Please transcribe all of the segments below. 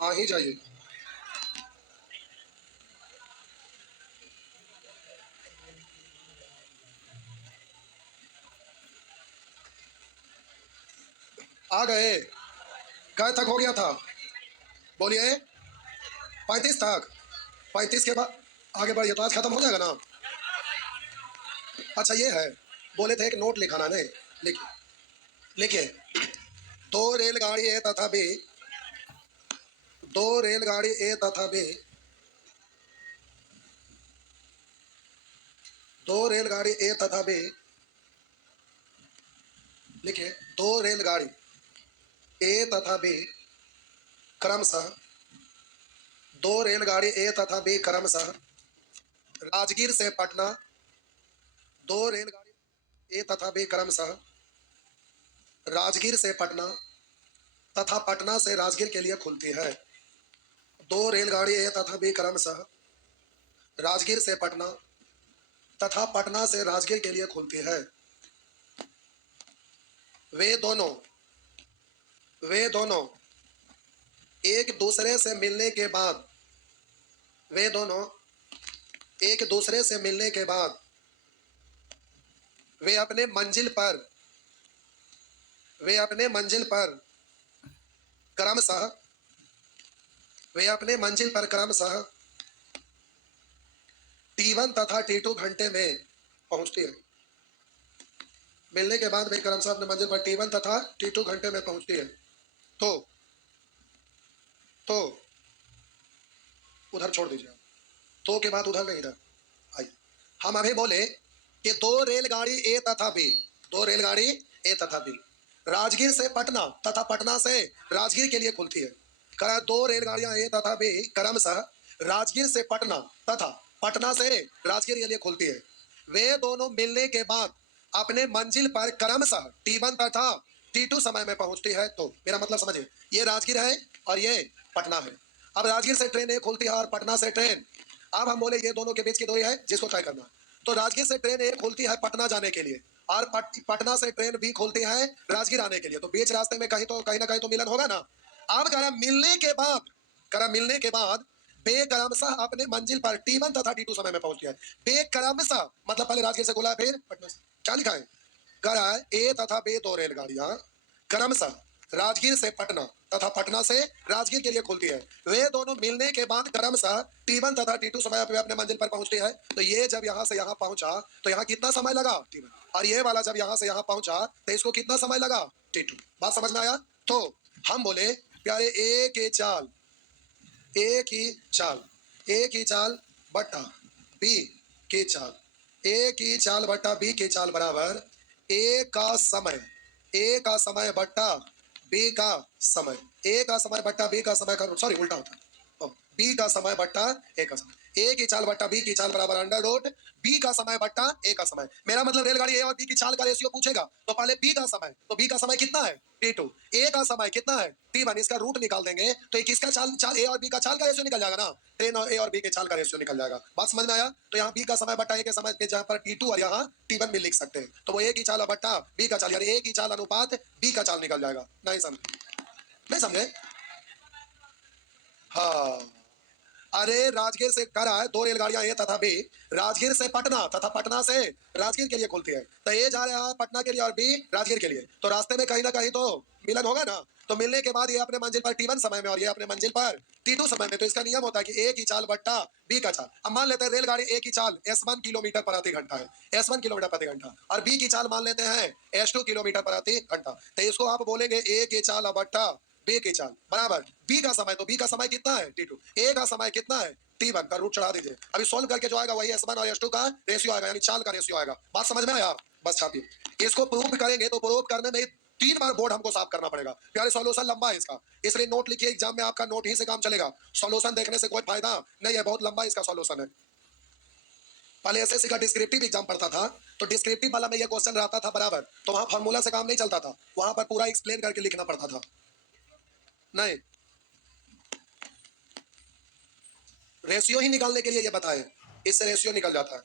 आ ही जाइए। आ गए। कहाँ तक हो गया था? बोलिए। 35 तक। 35 के बाद आगे बढ़िए तो आज खत्म हो जाएगा ना। अच्छा ये है, बोले थे एक नोट लिखाना नहीं। लिखिए। लिखिए। दो रेलगाड़ी ए तथा बी। दो रेलगाड़ी ए तथा बी। दो रेलगाड़ी ए तथा बी। लिखिए। दो रेलगाड़ी ए तथा बी क्रमशः। दो रेलगाड़ी ए तथा बी क्रमशः राजगीर से पटना। दो रेलगाड़ी ए तथा बी क्रमशः राजगीर से पटना तथा पटना से राजगीर के लिए खुलती है। दो रेलगाड़ी ए तथा बी क्रमशः राजगीर से पटना तथा पटना से राजगीर के लिए खुलती है। वे दोनों वे दोनों एक दूसरे से मिलने के बाद वे दोनों एक दूसरे से मिलने के बाद वे अपने मंजिल पर वे अपने मंजिल पर क्रमशः वे अपने मंजिल पर क्रमशः T1 तथा T2 घंटे में पहुंचती है। मिलने के बाद वे क्रमशः अपने मंजिल पर T1 तथा T2 घंटे में पहुंचती है। तो उधर छोड़ दीजिए। तो के बाद उधर नहीं, इधर आइए। हम अभी बोले कि दो रेलगाड़ी ए तथा बी। दो रेलगाड़ी ए तथा बी राजगीर से पटना तथा पटना से राजगीर के लिए खुलती है। दो रेलगाड़ियां ए तथा बी क्रमशः राजगीर से पटना तथा पटना से राजगीर के लिए खुलती है। वे दोनों मिलने के बाद अपने मंजिल पर क्रमशः T1 तथा T2 समय में पहुंचती है। तो मेरा मतलब समझिए, ये राजगीर है और ये पटना है। अब राजगीर से ट्रेन ए खुलती है और पटना से ट्रेन। अब हम बोले ये दोनों के बीच की दूरी है जिसको तय करना। तो राजगीर से ट्रेन ए खुलती है पटना जाने के लिए और पटना से ट्रेन बी खुलती है राजगीर आने के लिए। तो बीच रास्ते में कहीं ना कहीं तो मिलन होगा ना। अब मिलने के बाद बेक्रमशः अपने मंजिल पर T1 तथा T2 समय में पहुंच गया। बेक्रमशः मतलब पहले राजगीर से खुला फिर पटना से। क्या लिखा है? कह रहा है ए तथा बी दो रेलगाड़ियां क्रमशः राजगीर से पटना तथा पटना से राजगीर के लिए खुलती है। वे दोनों मिलने के बाद क्रमशः T1 तथा T2 समय पे अपने मंजिल पर पहुंचती है। तो ये जब यहां से यहां पहुंचा तो यहां कितना समय लगा? T1। और ये वाला जब यहां से यहां पहुंचा तो इसको कितना समय लगा? T2। बात समझ में आया? तो हम बोले प्यारे एक ही चाल बट्टा बी की चाल। ए की चाल बट्टा बी की चाल बराबर ए का समय बट्टा बी का समय। ए का समय बट्टा बी का समय का सॉरी उल्टा होता है। बी का समय बट्टा ए का समय। ए की चाल बट्टा बी की चाल बराबर अंडर रूट बी का समय बट्टा ए का समय। मेरा मतलब रेलगाड़ी ए और बी की चाल का रेशियो पूछेगा तो पहले बी का समय, तो बी का समय कितना है? T2। ए का समय कितना है? T1। इसका रूट निकाल देंगे तो किसका चाल ए और बी का चाल का रेशियो निकल जाएगा ना। ट्रेन और ए और बी के चाल का रेशियो निकल जाएगा। बात समझ में आया? तो यहाँ बी का समय बट्टा ए के समय पे जहाँ पर T2 और यहाँ T1 भी लिख सकते हैं। तो वो ए की चाल बट्टा बी का चाल यानी ए की चाल अनुपात बी का चाल निकल जाएगा। नहीं समझे? हाँ। अरे राजगीर से कह रहा है दो रेलगाड़ियां ए तथा बी राजगीर से पटना तथा पटना से राजगीर के लिए खुलती है। तो ए जा रहा है पटना के लिए और बी राजगीर के लिए। तो रास्ते में कहीं ना कहीं तो मिलन होगा ना। तो मिलने के बाद ये अपने मंजिल पर T1 समय में और ये अपने मंजिल पर T2 समय में। तो इसका नियम होता है कि ए की चाल बट्टा बी का चाल। अब मान लेते हैं रेलगाड़ी ए की चाल S1 किलोमीटर प्रति घंटा है, S1 किलोमीटर प्रति घंटा, और बी की चाल मान लेते हैं S2 किलोमीटर प्रति घंटा। तो इसको आप बोलेंगे ए की चाल बट्टा बी की चाल बराबर बी का समय। तो बी का समय कितना है? T2। ए का समय कितना है? T1 का रूट चढ़ा दीजिए। अभी सोल्व करके जो आएगा वही S1 और S2 का रेशियो आएगा यानी चाल का रेशियो आएगा। बात समझ में आया? बस छापिए। इसको प्रूफ करेंगे तो प्रूफ करने में 3 बार बोर्ड हमको साफ करना पड़ेगा। प्यारे सॉल्यूशन लंबा है इसका, इसलिए नोट लिखिए। एग्जाम में आपका नोट ही से काम चलेगा, सॉल्यूशन देखने से कोई फायदा नहीं है। बहुत लंबा इसका सॉल्यूशन है। पहले एसएससी का डिस्क्रिप्टिव एग्जाम पढ़ता था तो डिस्क्रिप्टिव वाला में ये क्वेश्चन रहता था बराबर, तो वहां फार्मूला से काम नहीं चलता था, वहां पर पूरा एक्सप्लेन करके लिखना पड़ता था। नहीं, रेशियो ही निकालने के लिए ये बताए, इससे रेशियो निकल जाता है।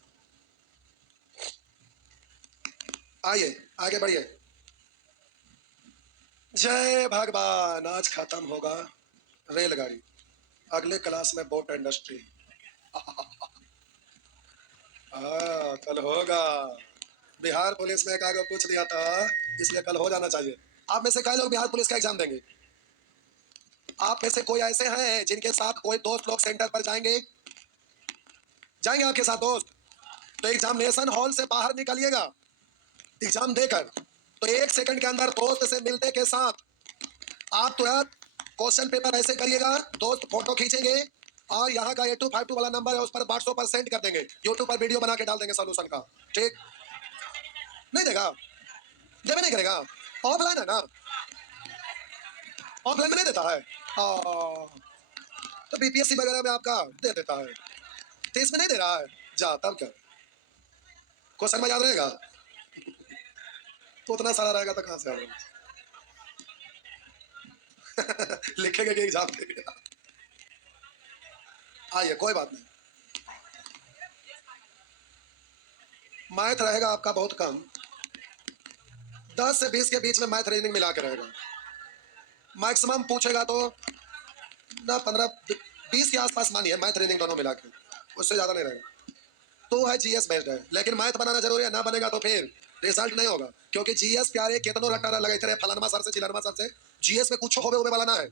आइए आगे बढ़िए। जय भगवान। आज खत्म होगा रेलगाड़ी, अगले क्लास में बोट इंडस्ट्री। कल होगा। बिहार पुलिस में एक पूछ दिया था, इसलिए कल हो जाना चाहिए। आप में से कई लोग बिहार पुलिस का एग्जाम देंगे? आप में से कोई ऐसे हैं जिनके साथ कोई दोस्त लोग सेंटर पर जाएंगे? जाएंगे आपके साथ दोस्त? तो एग्जामिनेशन हॉल से बाहर निकलिएगा एग्जाम देकर, तो 1 सेकंड के अंदर दोस्त से मिलते के साथ आप तुरंत क्वेश्चन पेपर ऐसे करिएगा, दोस्त फोटो खींचेंगे और यहाँ का 8252 वाला नंबर है उस पर व्हाट्सएप पर सेंड कर देंगे, यूट्यूब पर वीडियो बना के डाल देंगे सोल्यूशन का। ठीक? नहीं देगा? देवे नहीं करेगा? ऑफलाइन है ना? ऑफलाइन में नहीं देता है? तो बीपीएससी वगैरह में आपका दे देता है, तो इसमें नहीं दे रहा है। जा तब क्या क्वेश्चन में याद रहेगा? तो उतना सारा रहेगा तो कहां से आएगा? लिखेंगे कि एग्जाम देंगे। आइए कोई बात नहीं, मैथ रहेगा आपका बहुत कम, 10 से 20 के बीच में मैथ रीजनिंग मिला के रहेगा। मैक्सिमम पूछेगा तो ना 15-20 के आसपास मानिए, मैथ रीजनिंग दोनों मिला के, उससे ज्यादा नहीं रहेगा। तो है जीएस बेस्ड है, लेकिन मैथ बनाना जरूरी है, ना बनेगा तो फिर रिजल्ट नहीं होगा। क्योंकि जीएस प्यारे कितनों रट्टा लगे थे फलानमा सर से चिलरमा सर से, जीएस में कुछ होवे वाला ना है।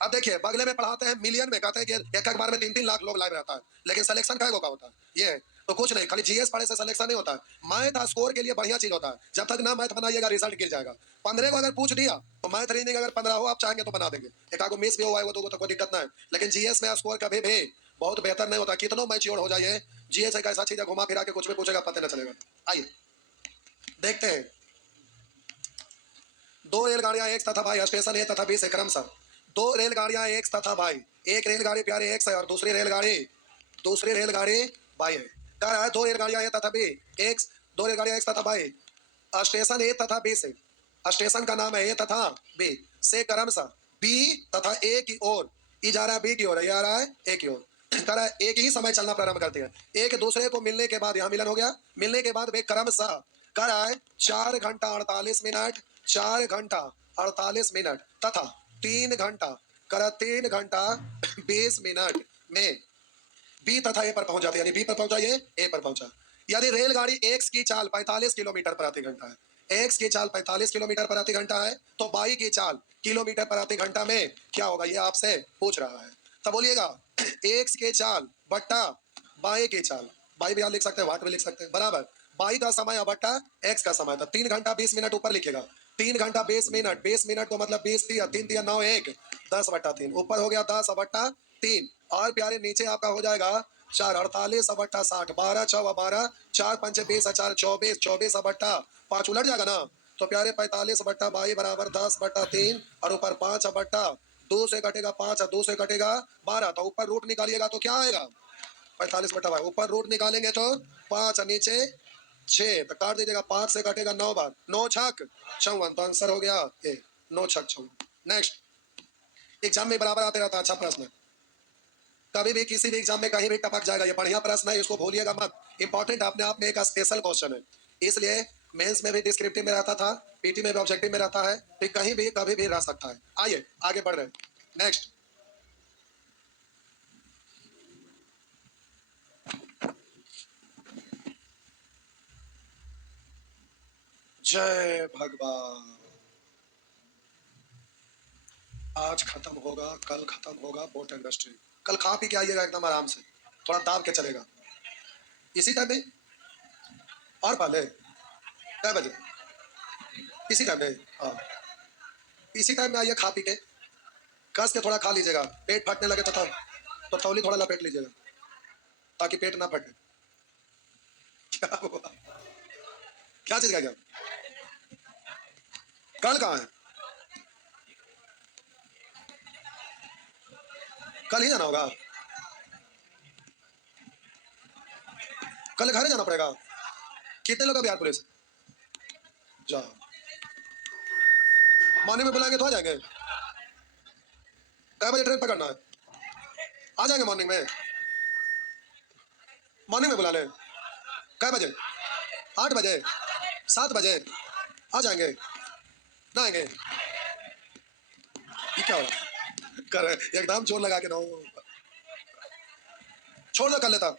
अब देखिए बगले में पढ़ाते हैं मिलियन में, कहते हैं कि एक बार में 3-3 लाख लोग लाइव रहता है, लेकिन सिलेक्शन का होता है ये है। तो कुछ नहीं, खाली जीएस पढ़े से सिलेक्शन नहीं होता है। मैथ स्कोर के लिए बढ़िया चीज होता है, जब तक ना मैथ बनाइएगा रिजल्ट गिर जाएगा। 15 को अगर पूछ दिया तो मैथ रीजनिंग अगर 15 हो आप चाहेंगे तो बना देंगे, एक आगो मिस भी हुआ है वो तो कोई दिक्कत ना है। लेकिन जीएस में स्कोर कभी भी बहुत बेहतर नहीं होता, कितनों मैच्योर हो जाइए, जीएस एक ऐसा चीज है घुमा फिरा के कुछ भी पूछेगा पता न चलेगा। आइए देखते हैं। 2 रेलगाड़ियां एक तथा भाई स्टेशन ए तथा बी से क्रमशः 2 रेलगाड़ियां एक तथा भाई, एक रेलगाड़ी प्यारे एक से और दूसरी रेलगाड़ी बाई है। कह रहा है 2 रेलगाड़ियां ए तथा बी, एक 2 रेलगाड़ियां एक तथा भाई स्टेशन ए तथा बी से, स्टेशन का नाम है ए तथा बी से क्रमशः बी तथा ए की ओर, ई जा रहा है बी की ओर, ये आ रहा है ए की ओर। कह रहा है एक ही समय चलना प्रारंभ करते हैं, एक दूसरे को मिलने के बाद, यहाँ मिलन हो गया, मिलने के बाद वे क्रमशः, कह रहा है 4 घंटा 48 मिनट, 4 घंटा 48 मिनट तथा 3 घंटा, कर 3 घंटा 20 मिनट में बी तथा ए पर पहुंच जाते, यानी बी पर पहुंचा, ये ए पर पहुंचा। यदि रेलगाड़ी एक्स की चाल 45 किलोमीटर प्रति घंटा है, एक्स की चाल 45 किलोमीटर प्रति घंटा है, तो बाई की चाल किलोमीटर प्रति घंटा में क्या होगा, ये आपसे पूछ रहा है। तब बोलिएगा एक्स के चाल बट्टा बाई की चाल, बाई भी यहाँ लिख सकते हैं, वाट भी लिख सकते हैं, बराबर बाई का समय बट्टा एक्स का समय था। 3 घंटा 20 मिनट ऊपर लिखेगा, 3 घंटा 20 मिनट, 20 मिनट तो मतलब 20 3 3 9 1 10/3, ऊपर हो गया 10/3, और प्यारे नीचे आपका हो जाएगा 4 48/60, 12 6 12, 4 5 20 4 24, 24/5 उलट जाएगा ना, तो प्यारे 45/22 बराबर 10/3, और ऊपर 5/2 से कटेगा 5, 2 से कटेगा 12, तो ऊपर रूट निकालिएगा तो क्या आएगा 45/22, ऊपर रूट निकालेंगे तो 5, नीचे 6, तो काट दीजिएगा, 5 से कटेगा 9 बार, 9 छक 54, तो आंसर हो गया ए, 9 छक 54। नेक्स्ट, एग्जाम में बराबर आते रहता अच्छा प्रश्न, कभी भी किसी भी एग्जाम में कहीं भी टपक जाएगा, ये बढ़िया प्रश्न है, इसको भूलिएगा मत, इंपॉर्टेंट अपने आप में एक स्पेशल क्वेश्चन है, इसलिए मेंस में भी डिस्क्रिप्टिव में रहता था, पीटी में भी ऑब्जेक्टिव में रहता है, फिर कहीं भी कभी भी रह सकता है। आइए आगे बढ़ रहे हैं। नेक्स्ट, जय भगवान। आज खत्म होगा, कल खत्म होगा बोट इंडस्ट्री, कल खा पी के आइएगा एकदम आराम से, थोड़ा दाब के चलेगा इसी टाइम में, और पहले क्या बजे, इसी टाइम में, हाँ इसी टाइम में आइए, खा पी के कस के थोड़ा खा लीजिएगा, पेट फटने लगे तो थौली थोड़ा लपेट लीजिएगा ताकि पेट ना फटे। क्या हुआ, क्या चीज का क्या, कल कहाँ है, कल ही जाना होगा, कल घर जाना पड़ेगा। कितने लोग बिहार पुलिस, जाओ मॉर्निंग में बुलाएंगे तो आ जाएंगे, कै बजे ट्रेन पकड़ना है, आ जाएंगे मॉर्निंग में बुला लें, कै बजे, 8 बजे 7 बजे आ जाएंगे, ना आएंगे, ये क्या हो रहा है, कर एकदम जोर लगा के ना छोड़ दो, कर लेता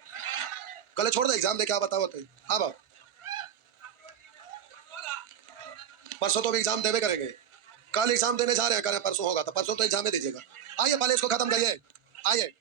कल, छोड़ दो एग्जाम दे, क्या बताओ तो अब परसों तो भी एग्जाम देवे करेंगे, कल एग्जाम देने जा रहे हैं, करें परसों होगा तो परसों तो एग्जाम में दीजिएगा। आइए पहले इसको खत्म करिए। आइए,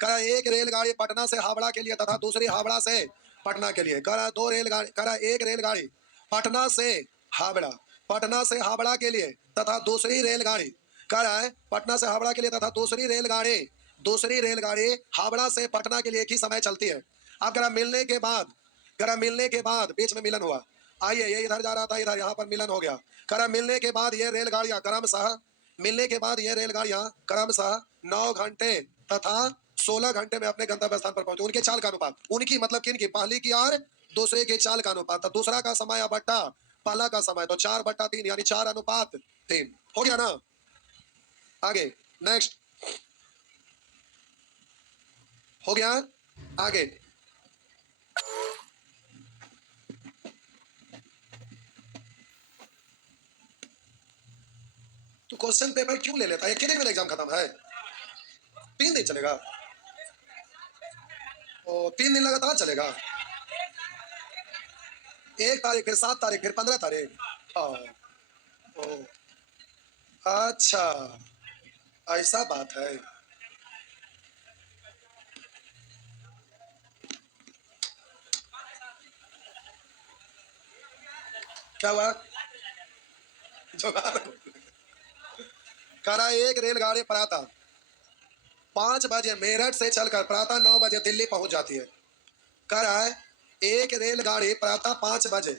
करा एक रेलगाड़ी पटना से हावड़ा के लिए तथा दूसरी हावड़ा से पटना के लिए। करा दो रेलगाड़ी, करा एक रेलगाड़ी पटना से हावड़ा, पटना से हावड़ा के लिए तथा दूसरी रेलगाड़ी, करा पटना से हावड़ा के लिए तथा दूसरी रेलगाड़ी, दूसरी रेलगाड़ी हावड़ा से पटना के लिए एक ही समय चलती है। अब करा मिलने के बाद, करा मिलने के बाद बीच में मिलन हुआ। आइए, ये इधर जा रहा था, इधर यहाँ पर मिलन हो गया। करा मिलने के बाद ये रेलगाड़ियां क्रमशः, मिलने के बाद ये रेलगाड़ियां क्रमशः 9 घंटे तथा 16 घंटे में अपने गंतव्य स्थान पर पहुंचे। उनके चाल का अनुपात, उनकी मतलब किनकी, पहली की और दूसरे के चाल का अनुपात। तो दूसरा का समय बट्टा पहला का समय, तो 4/3 यानी 4:3 हो गया ना। आगे नेक्स्ट हो गया, आगे तो क्वेश्चन पेपर क्यों ले लेता है? कितने दिन एग्जाम खत्म है? 3 दिन चलेगा? ओ 3 दिन लगातार चलेगा? 1 तारीख, फिर 7 तारीख, फिर 15 तारीख। ओ, अच्छा ऐसा बात है। क्या हुआ? जुगाड़ करा एक रेलगाड़ी प्रातः 5 बजे मेरठ से चलकर प्रातः 9 बजे दिल्ली पहुंच जाती है। करा एक रेलगाड़ी प्रातः 5 बजे,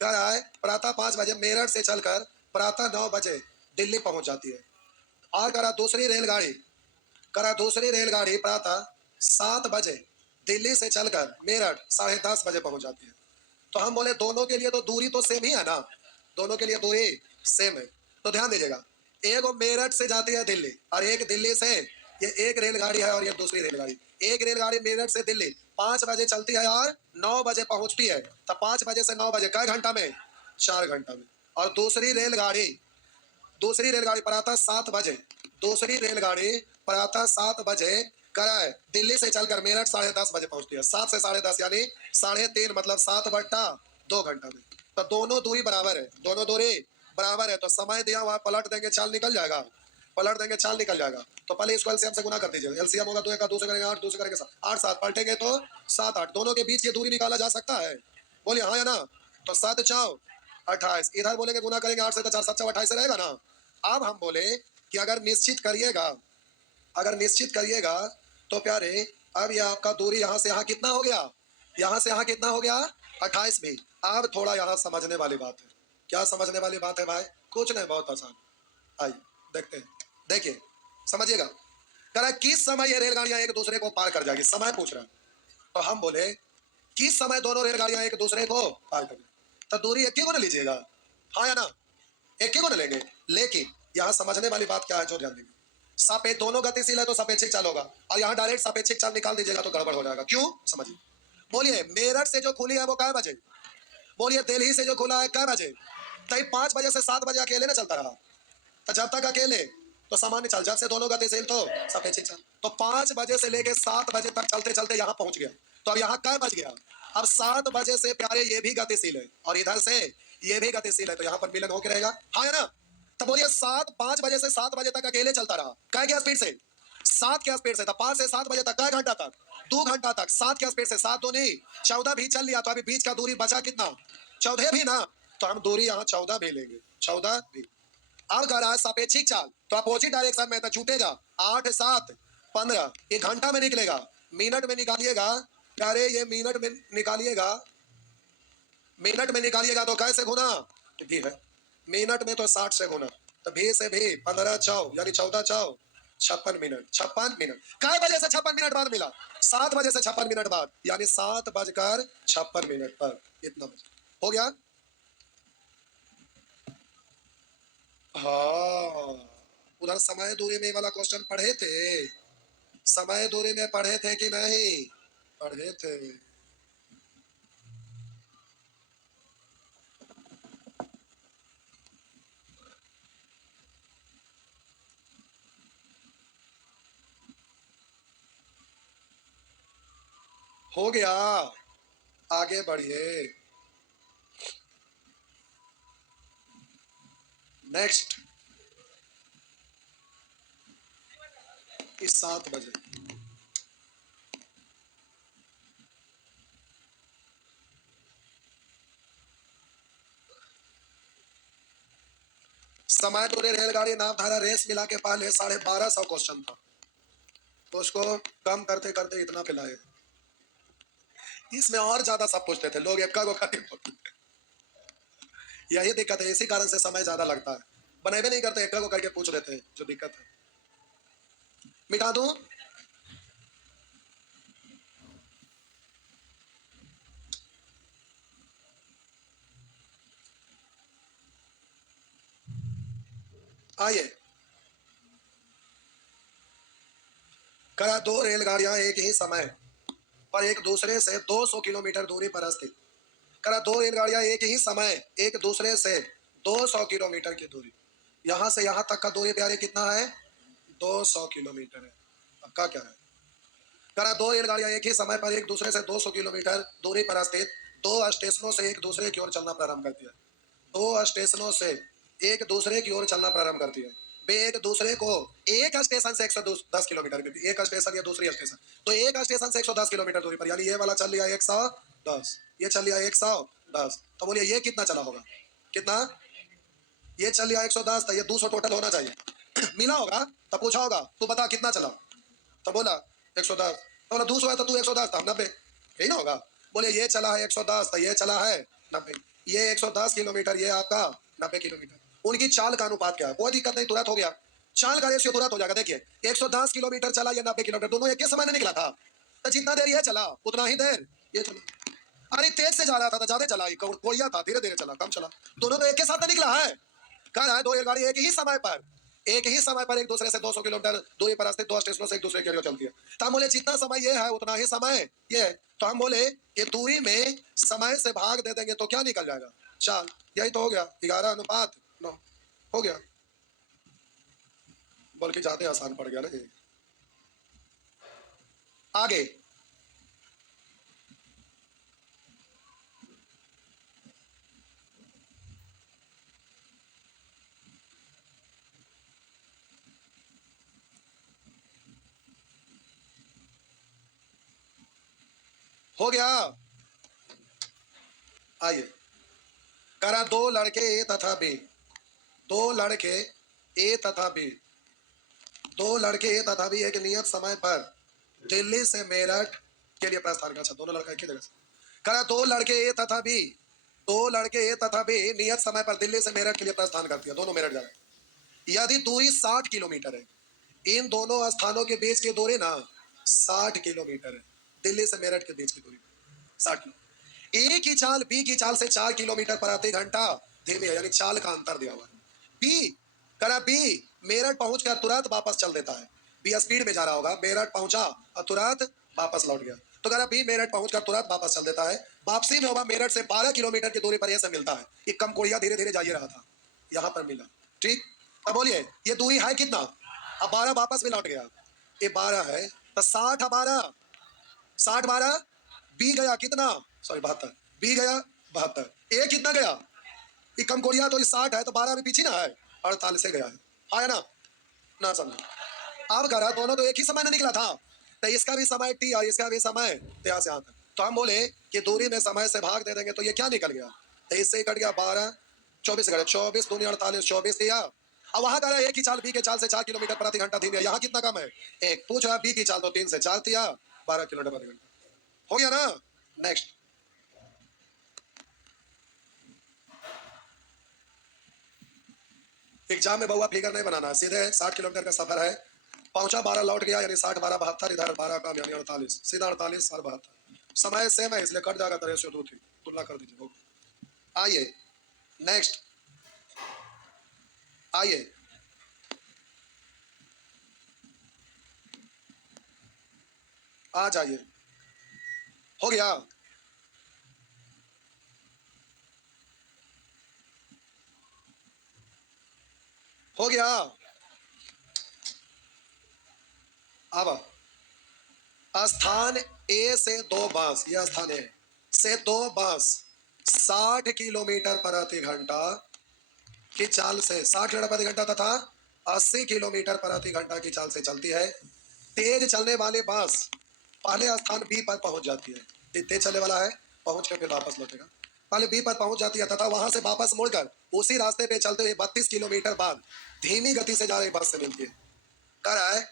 करा प्रातः 5 बजे मेरठ से चलकर प्रातः 9 बजे दिल्ली पहुंच जाती है। और करा दूसरी रेलगाड़ी, करा दूसरी रेलगाड़ी प्रातः 7 बजे दिल्ली से चलकर मेरठ 10:30 बजे पहुंच जाती है। तो हम बोले दोनों के लिए तो दूरी तो सेम ही है ना, दोनों के लिए दूरी सेम है। तो ध्यान दीजिएगा, एक मेरठ से जाती है दिल्ली और एक दिल्ली से, ये एक रेलगाड़ी है और ये दूसरी रेलगाड़ी। एक रेलगाड़ी मेरठ से दिल्ली 5 बजे चलती है और 9 बजे पहुंचती है। तो 5 बजे से 9 बजे कई घंटा में? 4 घंटा में। और दूसरी रेलगाड़ी, दूसरी रेलगाड़ी प्रातः 7 बजे, दूसरी रेलगाड़ी प्रातः 7 बजे कराए दिल्ली से चलकर मेरठ 10:30 बजे पहुंचती है। 7 से 10:30 यानी 3.5 मतलब 7/2 घंटा में। तो दोनों दूरी बराबर है, दोनों दूरी बराबर है। तो समय दिया हुआ, पलट देंगे चाल निकल जाएगा, पलट देंगे चाल निकल जाएगा। तो पहले इसको एलसीएम से गुना कर दीजिए। एलसीएम होगा 2 का 2 से करेंगे 8, 2 से करेंगे 7, 8 7 पलटेंगे तो 7 8, दोनों के बीच की दूरी निकाला जा सकता है। बोलिए हाँ या ना? तो 7 4 28, इधर बोलेंगे गुना करेंगे 8 से तो 4 7 4 28 रहेगा ना। अब हम बोले कि अगर निश्चित करिएगा, अगर निश्चित करिएगा तो प्यारे, अब ये आपका दूरी यहाँ से यहाँ कितना हो गया, यहाँ से यहाँ कितना हो गया, 28 भी। अब थोड़ा यहाँ समझने वाली बात है। क्या समझने वाली बात है भाई? कुछ नहीं, बहुत आसान। आइए देखते हैं, देखिए समझिएगा। कह रहा है किस समय ये रेलगाड़ियां एक दूसरे को पार कर जाएगी, समय पूछ रहा है। तो हम बोले किस समय दोनों रेलगाड़ियां एक दूसरे को पार कर, तो दूरी एक ही को ना लीजिएगा, हाँ या ना? एक ही को ना लेंगे। लेकिन यहाँ समझने वाली बात क्या है जो ध्यान देंगे, सापेक्ष दोनों गतिशील है तो सापेक्षिक चाल होगा, और यहाँ डायरेक्ट सापेक्षिक चाल निकाल दीजिएगा तो गड़बड़ हो जाएगा। क्यों? समझिए। बोलिए मेरठ से जो खुली है वो कै बजे? बोलिए दिल्ली से जो खुला है कै बजे? तो 5 बजे से 7 बजे अकेले ना चलता रहा, तो जब तक अकेले तो सामान्य चाल, जब से दोनों गतिशील तो सापेक्षिक चाल। तो 5 बजे से लेके 7 बजे तक चलते चलते यहाँ पहुंच गया। तो अब यहाँ कै बज गया? अब 7 बजे से प्यारे ये भी गतिशील है और इधर से ये भी गतिशील है, तो यहाँ पर मिलन होकर रहेगा, हाँ है ना? तो बोलिए 5 बजे से 7 बजे तक अकेले चलता रहा, कै के स्पीड से? 7 के स्पीड से। तो 5 से 7 बजे तक कै घंटा तक? 2 घंटा तक। 7 के स्पीड से 7 दूनी 14 भी चल लिया, तो अभी बीच का दूरी बचा कितना? 14 भी ना। तो हम दूरी यहाँ 14 भी लेंगे, 14 भी। अब कह रहा है सापेक्षिक चाल, तो अपोजिट डायरेक्शन में तो छूटेगा। 8 7 15, ये घंटा में निकलेगा, मिनट में निकालिएगा। अरे ये मिनट में निकालिएगा, मिनट में निकालिएगा तो कैसे गुना? भी है मिनट में तो 60 से गुना, तो भी से भी 15 चौ यानी 14 चौ 56 मिनट, 56 मिनट। कै बजे से 56 मिनट बाद मिला? 7 बजे से 56 मिनट बाद, यानी 7:56 पर इतना बजे हो गया। हाँ, उधर समय दूरी में वाला क्वेश्चन पढ़े थे, समय दूरी में पढ़े थे कि नहीं? पढ़े थे। हो गया, आगे बढ़िए। नेक्स्ट इस 7 बजे समय दूरी रेलगाड़ी नामधारा रेस मिला के पहले 1250 क्वेश्चन था, तो उसको कम करते करते इतना पिलाए। इसमें और ज्यादा सब पूछते थे लोग, एक्का को खाली यही दिक्कत है, इसी कारण से समय ज्यादा लगता है। बनेबे नहीं करते, एक्का को करके पूछ लेते हैं, जो दिक्कत है। मिटा दूं? आइए, करा दो रेलगाड़ियां एक ही समय पर एक दूसरे से 200 किलोमीटर दूरी पर स्थित। करा दो रेलगाड़ियां एक ही समय एक दूसरे से 200 किलोमीटर की दूरी, यहां से यहां तक का दूरी प्यारे कितना है? 200 किलोमीटर है। अब का क्या है? करा दो रेलगाड़ियां एक ही समय पर एक दूसरे से 200 किलोमीटर दूरी पर स्थित दो स्टेशनों से एक दूसरे की ओर चलना प्रारंभ करती है। दो स्टेशनों से एक दूसरे की ओर चलना प्रारंभ करती है। वे एक दूसरे को एक स्टेशन से 110 किलोमीटर पे, एक स्टेशन या दूसरी स्टेशन, तो एक स्टेशन से 110 किलोमीटर दूरी पर, यानी ये वाला चल लिया 110, ये चल लिया 110, तो बोलिए ये कितना चला होगा? कितना? ये चल लिया 110, तो ये 200 टोटल होना चाहिए। मिला होगा तो पूछा होगा तू बता कितना चला, तो बोला 110, तो बोला 200 है तो तू 110 था 90, यही ना होगा? बोले ये चला है 110, तो ये चला है 90, ये 110 किलोमीटर, ये आपका 90 किलोमीटर। उनकी चाल का अनुपात क्या है? कोई दिक्कत नहीं, तुरंत हो गया, चाल का रेशियो तुरंत हो जाएगा। देखिए 110 किलोमीटर चला या 90 किलोमीटर, दोनों एक ही समय में निकला था, तो जितना देर ये चला उतना ही देर ये चला। अरे तेज से जा रहा था तो ज्यादा चला, कोरिया था धीरे धीरे चला, कम चला, दोनों तो एक के साथ निकला है। कह रहा है दो रेलगाड़ी एक ही समय पर एक दूसरे से 200 किलोमीटर दूरी पर स्थित दो स्टेशनों से एक दूसरे की ओर चलती है। तो हम बोले जितना समय ये है उतना ही समय ये है, तो हम बोले कि दूरी में समय से भाग दे देंगे तो क्या निकल जाएगा? चाल। यही तो हो गया, 11:9 हो गया, बल्कि ज्यादा आसान पड़ गया ना ये। आगे हो गया। आइए, करा दो लड़के ए तथा बी, दो लड़के ए तथा बी, दो लड़के ए तथा बी एक नियत समय पर दिल्ली से मेरठ के लिए प्रस्थान कर। अच्छा, दोनों लड़का एक ही जगह से। करा दो लड़के ए तथा बी, दो लड़के ए तथा बी नियत समय पर दिल्ली से मेरठ के लिए प्रस्थान करती है, दोनों मेरठ जा रहे हैं। यदि दूरी 60 किलोमीटर है, इन दोनों स्थानों के बीच की दूरी ना 60 किलोमीटर है, दिल्ली से मेरठ के बीच की दूरी 60 किलोमीटर। ए की चाल बी की चाल से 4 किलोमीटर प्रति घंटा धीमी है, यानी चाल का अंतर दिया हुआ है। बी, करा बी मेरठ पहुंचकर तुरंत वापस चल देता है, बी स्पीड में जा रहा होगा, मेरठ पहुंचा और तुरंत वापस लौट गया, तो करा बी मेरठ पहुंचकर तुरंत वापस चल देता है। वापसी में होगा मेरठ से 12 किलोमीटर की दूरी पर यह से मिलता है। ये कम कोरिया धीरे धीरे जा ही रहा था, यहां पर मिला। ठीक, अब बोलिए ये दूरी है कितना? अब 12 वापस में लौट गया, ये 12 है, तो 60 12, 60 12, बी गया कितना? सॉरी 72, बी गया 72, ए कितना गया? ये कम कोरिया तो 60 है, तो 12 भी पीछे ना है, 48 से गया है। आया ना? ना समझो, अब करा दोनों तो एक ही समय में निकला था, तो इसका भी समय टी और इसका भी समय यहाँ से यहाँ तक, तो हम बोले कि दूरी में समय से भाग दे देंगे तो ये क्या निकल गया? तो इससे ही कट गया 12, 24 कटा, 24 दूनी 48, 24 दिया। अब वहां करा एक ही चाल बी के चाल से 4 किलोमीटर प्रति घंटा धीमी है, यहाँ कितना कम है? एक। पूछ रहा बी की चाल तो 3 से 4 दिया, 12 किलोमीटर प्रति घंटा हो गया ना? नेक्स्ट, एग्जाम में बहुआ फिगर नहीं बनाना, सीधे 60 किलोमीटर का सफर है, पहुंचा 12 लौट गया, यानी 60 12 72, इधर 12 कम यानी 48, सीधा 48 और 72, समय सेम है इसलिए कट जाएगा, तो रेशियो 2 थी, तुलना कर दीजिए। आइए नेक्स्ट, आइए आ जाइए, हो गया। हो गया, अब स्थान ए से 2 बस, यह स्थान है, से 2 बस 60 किलोमीटर प्रति घंटा की चाल से 60 किलोमीटर प्रति घंटा तथा 80 किलोमीटर प्रति घंटा की चाल से चलती है। तेज चलने वाले बस पहले स्थान बी पर पहुंच जाती है। तेज चलने वाला है, पहुंच कर फिर वापस लौटेगा। पहले बी पर पहुंच जाती है तथा वहां से वापस मुड़कर उसी रास्ते पे चलते हुए 32 किलोमीटर बाद धीमी गति से जा रही बस से मिलती है। कह रहा है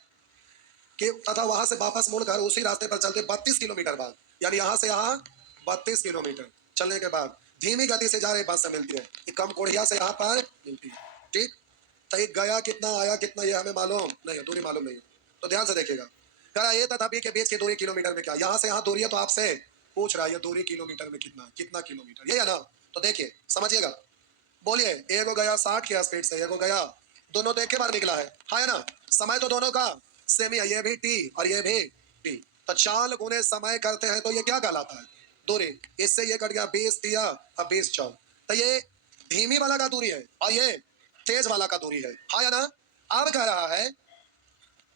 कि तथा वहां से वापस मुड़कर उसी रास्ते पर चलते 32 किलोमीटर बाद, यानी यहां से यहां 32 किलोमीटर चलने के बाद धीमी गति से जा रही बस से मिलती है। ये कम कोढ़िया से यहाँ पर मिलती है। ठीक, तो ये गया कितना आया कितना ये हमें मालूम नहीं है, दूरी मालूम नहीं है, तो ध्यान से देखिएगा। कह रहा ए तथा बी के बीच की दूरी किलोमीटर में क्या, यहाँ से यहाँ दूरी है, तो आपसे पूछ रहा है ये दूरी किलोमीटर में कितना कितना किलोमीटर, ये है ना। तो देखिए समझिएगा, बोलिए एक को गया 60 के स्पीड से, एक को गया, दोनों तो एक के बार निकला है, हाँ है ना। समय तो दोनों का सेम ही है, ये भी टी और ये भी टी, तो चाल गुने समय करते हैं तो ये क्या कहलाता है, दूरी। इससे ये कट गया 20 दिया, अब 20 4, तो ये धीमी वाला का दूरी है और ये तेज वाला का दूरी है, हाँ या ना। अब कह रहा है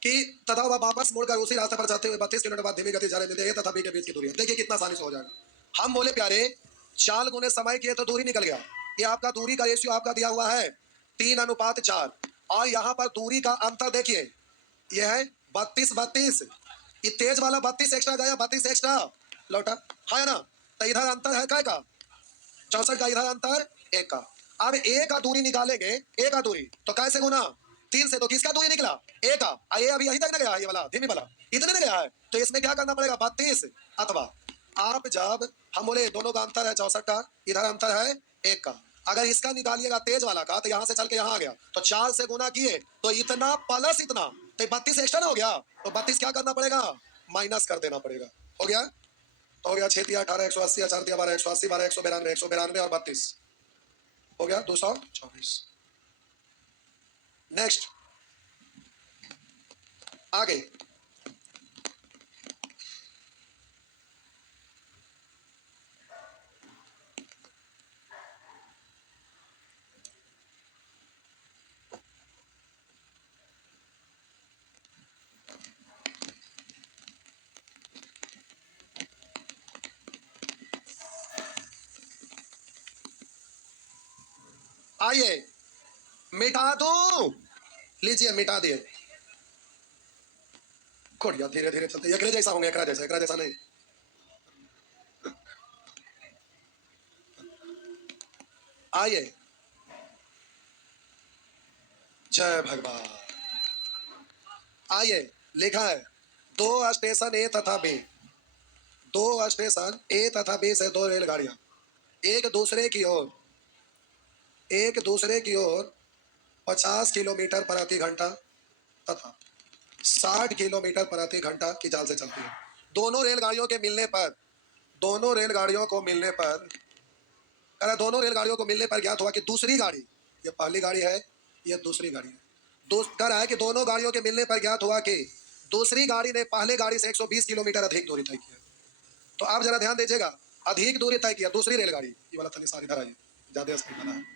कि तथा वह वापस मुड़कर उसी रास्ते पर चलते हुए 32 किलोमीटर बाद धीमी गति जा रहे थे तथा बी के बीच की दूरी है। देखिए कितना आसानी से हो जाएगा। हम बोले प्यारे चाल गुने समय किए तो दूरी निकल गया। ये आपका दूरी का रेशियो आपका दिया हुआ है 3:4 और यहाँ पर दूरी का अंतर देखिए ये है 32 32, ये तेज वाला 32 एक्स्ट्रा गया, 32 एक्स्ट्रा लौटा, है ना। तो इधर अंतर है क्या का 64 का, इधर अंतर 1 का। अब ए का दूरी निकालेंगे, ए का दूरी तो कैसे गुना 3 से, तो किसका दूरी निकला ए का, ये अभी यहीं तक न गया, ये वाला धीमी वाला इतने न गया है, तो इसमें क्या करना पड़ेगा 32, अथवा आप जब हम बोले दोनों का अंतर है 64 का, इधर अंतर है 1 का, अगर इसका निकालिएगा तेज वाला का तो यहाँ से चल के यहाँ आ गया, तो 4 से गुना किए तो इतना प्लस इतना, तो 32 एक्स्ट्रा ना हो गया, तो 32 क्या करना पड़ेगा माइनस कर देना पड़ेगा। हो गया, तो हो गया 6 दिया 18 180, 4 दिया 12 180, 12 192 192 और 32 हो गया 224। नेक्स्ट आगे, आइए मिटा दो, लीजिए मिटा दिए। खोड़िया धीरे धीरे चलते, एकरे जैसा होंगे, एकरा जैसा नहीं। आइए, जय भगवान। आइए, लिखा है 2 स्टेशन ए तथा बी, 2 स्टेशन ए तथा बी से 2 रेलगाड़ियां एक दूसरे की ओर 50 किलोमीटर प्रति घंटा तथा 60 किलोमीटर प्रति घंटा की चाल से चलती है। दोनों रेलगाड़ियों के मिलने पर, दोनों रेलगाड़ियों को मिलने पर ज्ञात हुआ कि दूसरी गाड़ी, ये पहली गाड़ी है, ये दूसरी गाड़ी है, कह रहा है कि दोनों गाड़ियों के मिलने पर ज्ञात हुआ कि दूसरी गाड़ी ने पहले गाड़ी से 120 किलोमीटर अधिक दूरी तय की। तो आप जरा ध्यान दीजिएगा, अधिक दूरी तय किया दूसरी रेलगाड़ी, ये वाला तनी सारी इधर आइए, ज्यादा स्पीड वाला है।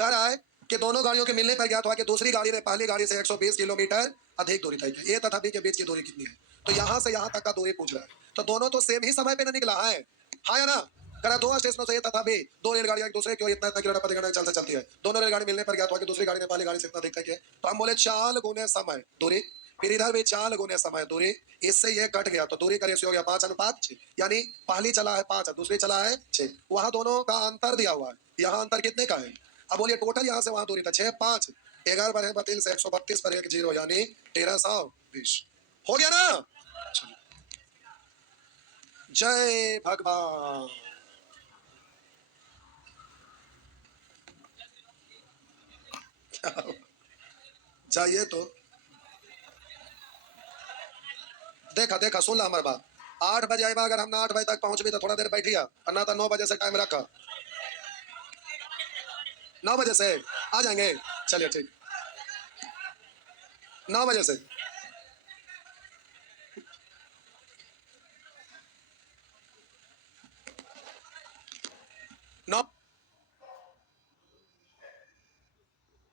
कह रहा है कि दोनों गाड़ियों के मिलने पर ज्ञात हुआ कि दूसरी गाड़ी ने पहली गाड़ी से 120 किलोमीटर अधिक दूरी तय की। ए तथा बी के बीच की दूरी कितनी है, तो यहाँ से यहाँ तक का दूरी पूछ रहा है, तो दोनों तो सेम ही समय पे न निकला है, हाँ या ना। करा 2 स्टेशनों से ए तथा बी, 2 रेलगाड़ियां एक दूसरे की ओर इतना किलोमीटर प्रति घंटा चाल से चलती है। दोनों रेलगाड़ी मिलने पर ज्ञात हुआ कि दूसरी गाड़ी ने पहली गाड़ी से इतना अधिक तय किया, तो हम बोले चाल गुने समय दूरी, फिर इधर भी चाल गुने समय दूरी, इससे ये कट गया तो दूरी का रेशियो हो गया 5:6, यानी पहली चला है 5 दूसरी चला है 6, वहां दोनों का अंतर दिया हुआ है, यहाँ अंतर कितने का है। अब बोलिए टोटल यहाँ से वहां दूरी था 6 5, 11 बने 32 132 पर 1 0, यानी 1320 हो गया ना। जय भगवान। जाइए तो देखा देखा, सुन ला हमारी बात। 8 बजे आएगा, अगर हम ना 8 बजे तक पहुंच भी तो थोड़ा देर बैठिया, और ना तो 9 बजे से टाइम रखा, 9 बजे से आ जाएंगे। चलिए ठीक, 9 बजे से 9